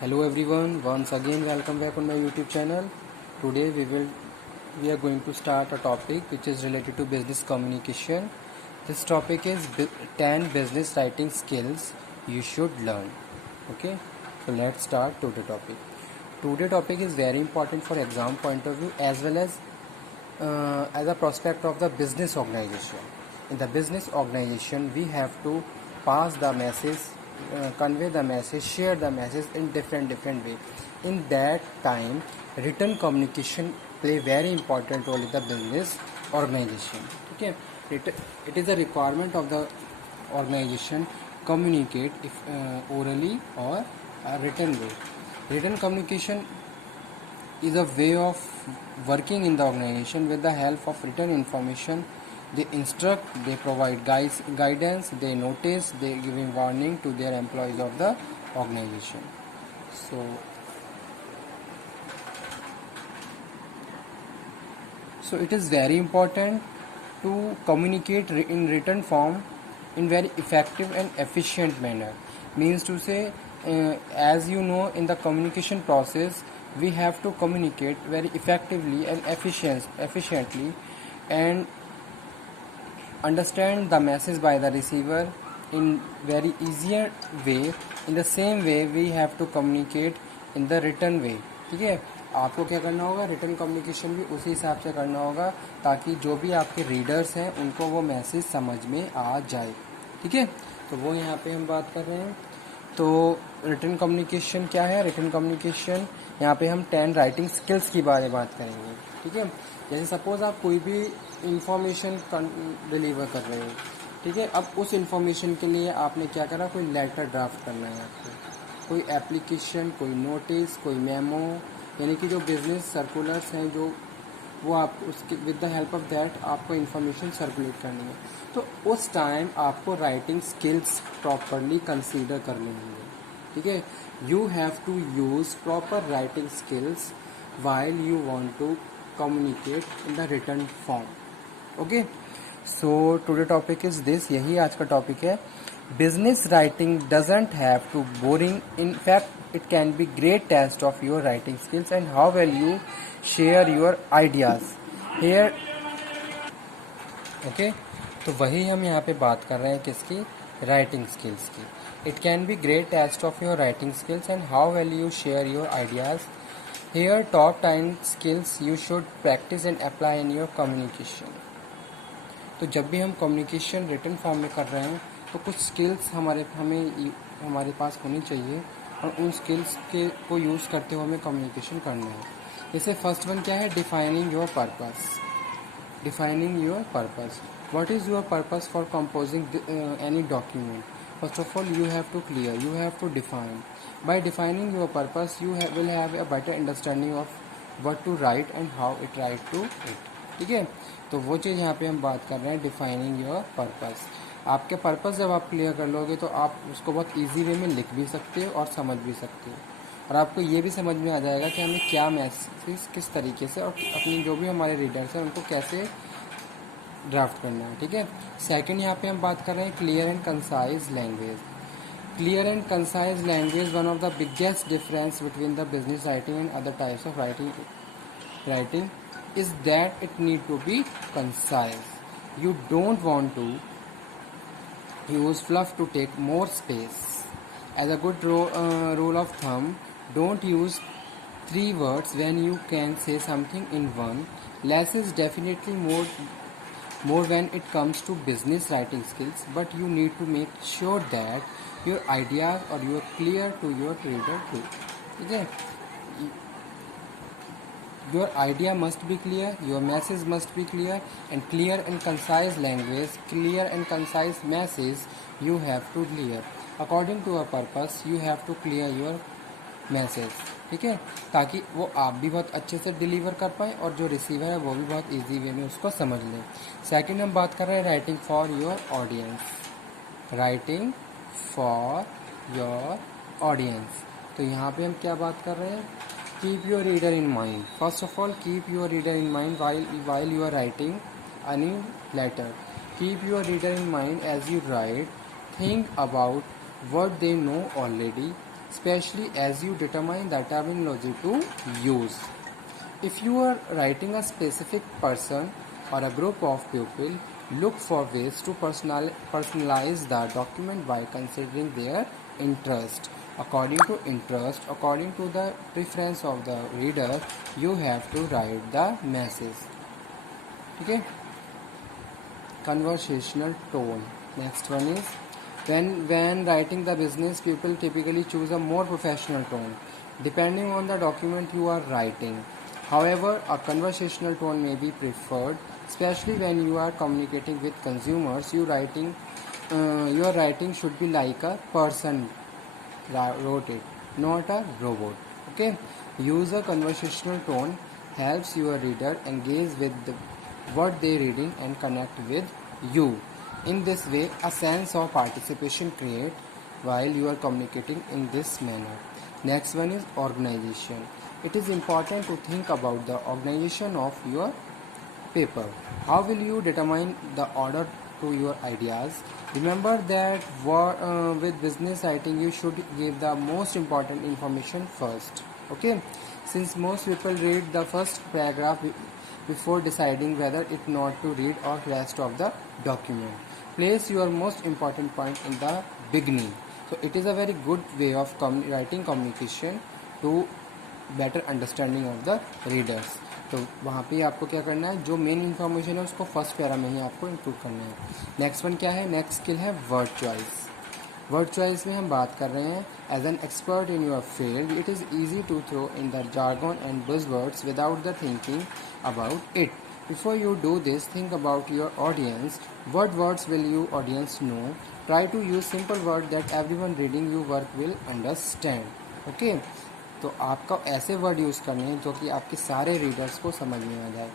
Hello everyone, once again welcome back on my YouTube channel. Today we are going to start a topic which is related to business communication. This topic is 10 business writing skills you should learn. Okay, so let's start today topic. Today topic is very important for exam point of view as well as a prospect of the business organization. In the business organization, we have to pass the message, convey the message, share the message in different way. In that time, written communication play very important role in the business organization. Okay, it is a requirement of the organization communicate if orally or written way. Written communication is a way of working in the organization with the help of written information. They instruct, they provide guidance, they notice, they giving warning to their employees of the organization. So it is very important to communicate in written form in very effective and efficient manner. Means to say, as you know, in the communication process, we have to communicate very effectively and efficiently and understand the message by the receiver in very easier way. In the same way we have to communicate in the written way. ठीक है, आपको क्या करना होगा, return communication भी उसी हिसाब से करना होगा ताकि जो भी आपके रीडर्स हैं उनको वो मैसेज समझ में आ जाए. ठीक है, तो वो यहाँ पे हम बात कर रहे हैं. तो रिटर्न कम्युनिकेशन क्या है? रिटर्न कम्युनिकेशन यहाँ पे हम 10 राइटिंग स्किल्स की बारे में बात करेंगे. ठीक है, जैसे सपोज आप कोई भी इंफॉर्मेशन डिलीवर कर रहे हो. ठीक है, अब उस इंफॉर्मेशन के लिए आपने क्या करा, कोई लेटर ड्राफ्ट करना है आपको, कोई एप्लीकेशन, कोई नोटिस, कोई मेमो, यानी कि जो बिजनेस सर्कुलर्स हैं जो वो आप उसके with the help of that आपको इन्फॉर्मेशन सर्कुलेट करनी है. तो उस टाइम आपको राइटिंग स्किल्स प्रॉपरली कंसीडर करनी होंगी. ठीक है, you have to use proper writing skills while you want to communicate in the written form. Okay, so today topic is this. यही आज का टॉपिक है. Business writing doesn't have to boring. In fact it can be great test of your writing skills and how well you share your ideas here. Okay, तो वही हम यहाँ पे बात कर रहे हैं किसकी, राइटिंग स्किल्स की. It can be great test of your writing skills and how well you share your ideas. Here top 10 skills you should practice and apply in your communication. तो जब भी हम कम्युनिकेशन रिटन फॉर्म में कर रहे हैं तो कुछ स्किल्स हमारे पास होनी चाहिए और उन स्किल्स के को यूज़ करते हुए हमें कम्युनिकेशन करना है. जैसे फर्स्ट वन क्या है, defining your purpose. Defining your purpose. What is your purpose for composing any document? First of all, you have to clear, you have to define. By defining your purpose, you will have a better understanding of what to write and how it write to it. ठीक है, तो वो चीज़ यहाँ पे हम बात कर रहे हैं, डिफाइनिंग योर पर्पस. आपके पर्पस जब आप क्लियर कर लोगे तो आप उसको बहुत ईजी वे में लिख भी सकते हो और समझ भी सकते हो, और आपको ये भी समझ में आ जाएगा कि हमें क्या मैसेज किस तरीके से और अपनी जो भी हमारे रीडर्स हैं उनको कैसे ड्राफ्ट करना है. ठीक है, सेकंड यहाँ पे हम बात कर रहे हैं clear and concise language. Clear and concise language one of the biggest difference between the business writing and other types of writing is that it need to be concise. You don't want to use fluff to take more space. As a good rule of thumb, don't use 3 words when you can say something in one. Less is definitely more when it comes to business writing skills, but you need to make sure that your ideas are clear to your reader too. Okay? Your idea must be clear, your message must be clear, and clear and concise language, clear and concise message you have to clear. According to your purpose, you have to clear your message. ठीक है, ताकि वो आप भी बहुत अच्छे से deliver कर पाए और जो रिसीवर है वो भी बहुत इजी वे में उसको समझ ले. सेकंड हम बात कर रहे हैं writing for your audience. Writing for your audience, तो यहाँ पे हम क्या बात कर रहे हैं, keep your reader in mind. First of all, keep your reader in mind while you are writing any letter. Keep your reader in mind as you write. Think about what they know already especially as you determine the terminology to use. If you are writing a specific person or a group of people, look for ways to personalize the document by considering their interest. According to the preference of the reader, you have to write the message. Okay? Conversational tone. Next one is when writing the business, people typically choose a more professional tone depending on the document you are writing. However, a conversational tone may be preferred, especially when you are communicating with consumers. Your writing should be like a person wrote it, not a robot. Okay, use a conversational tone helps your reader engage with what they reading and connect with you. In this way, a sense of participation create while you are communicating in this manner. Next one is organization. It is important to think about the organization of your paper. How will you determine the order to your ideas? Remember that with business writing, you should give the most important information first. Okay, since most people read the first paragraph before deciding whether it not to read or rest of the document. Place your most important point in the beginning. So it is a very good way of writing communication to better understanding of the readers. तो वहाँ पे आपको क्या करना है, जो main information है उसको फर्स्ट पैरा में ही आपको इंक्लूड करना है. नेक्स्ट वन क्या है, नेक्स्ट स्किल है वर्ड चॉइस. वर्ड चॉइस में हम बात कर रहे हैं as an expert in your field it is easy to throw in the jargon and buzzwords without the thinking about it. Before you do this, think about your audience. What words will your audience know? Try to use simple words that everyone reading your work will understand. Okay. तो आपको ऐसे word use करने हैं जो कि आपके सारे readers को समझ में आ जाए.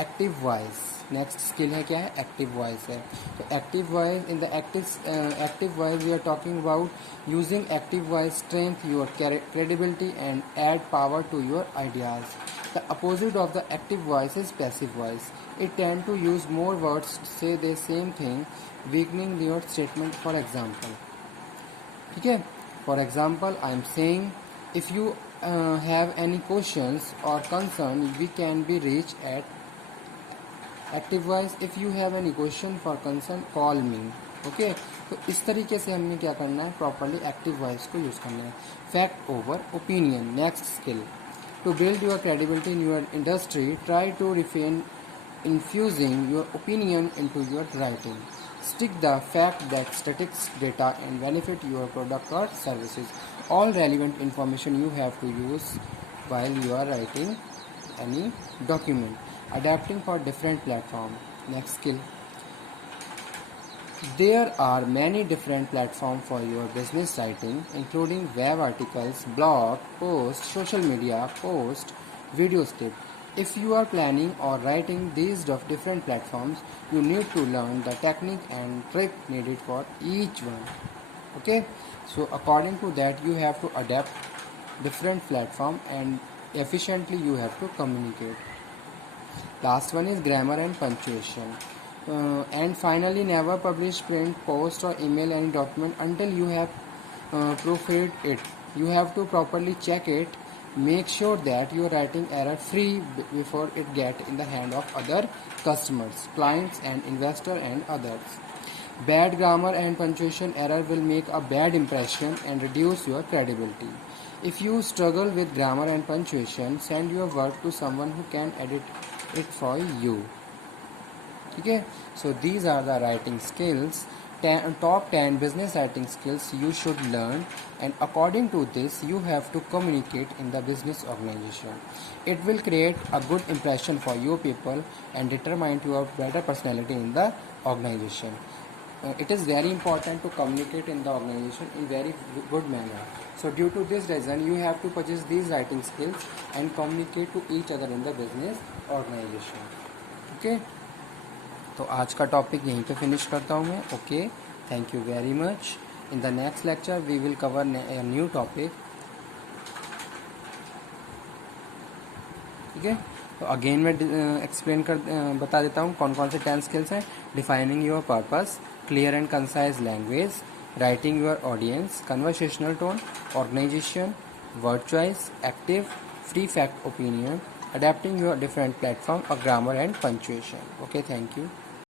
Active voice. नेक्स्ट स्किल है क्या है, एक्टिव वॉइस है. तो active voice in the active voice we are talking about using active voice strength your credibility and add power to your ideas. The opposite of the active voice is passive voice. It tend to use more words say the same thing, weakening your statement. For example, ठीक है, for example I am saying if you have any questions or concern, we can be reached at active voice. If you have any question for concern, call me. Okay, तो इस तरीके से हमने क्या करना है, प्रॉपरली एक्टिव वॉइस को use करना है. Fact over opinion. Next skill, to build your credibility in your industry, try to refrain infusing your opinion into your writing. Stick the fact that statistics, data and benefit your product or services. All relevant information you have to use while you are writing any document. Adapting for different platform. Next skill. There are many different platforms for your business writing, including web articles, blog, posts, social media, post, video tips. If you are planning or writing these different platforms, you need to learn the technique and trick needed for each one. Okay, so according to that you have to adapt different platform and efficiently you have to communicate. Last one is grammar and punctuation. And finally, never publish, print, post or email any document until you have proofread it. You have to properly check it. Make sure that you are writing error free before it get in the hand of other customers, clients and investor and others. Bad grammar and punctuation error will make a bad impression and reduce your credibility. If you struggle with grammar and punctuation, send your work to someone who can edit it for you. Okay, so these are the writing skills, top 10 business writing skills you should learn, and according to this you have to communicate in the business organization. It will create a good impression for your people and determine your better personality in the organization. It is very important to communicate in the organization in very good manner. So due to this reason you have to purchase these writing skills and communicate to each other in the business organization. Okay, तो आज का topic यहीं पे finish करता हूँ मैं. Okay, thank you very much. In the next lecture we will cover a new topic. ठीक है, तो अगेन मैं एक्सप्लेन कर बता देता हूँ कौन कौन से 10 स्किल्स हैं. Defining your purpose, clear and concise language, writing your audience, conversational tone, organization, word choice, active, free fact opinion, adapting your different platform, or grammar and punctuation. Okay, thank you.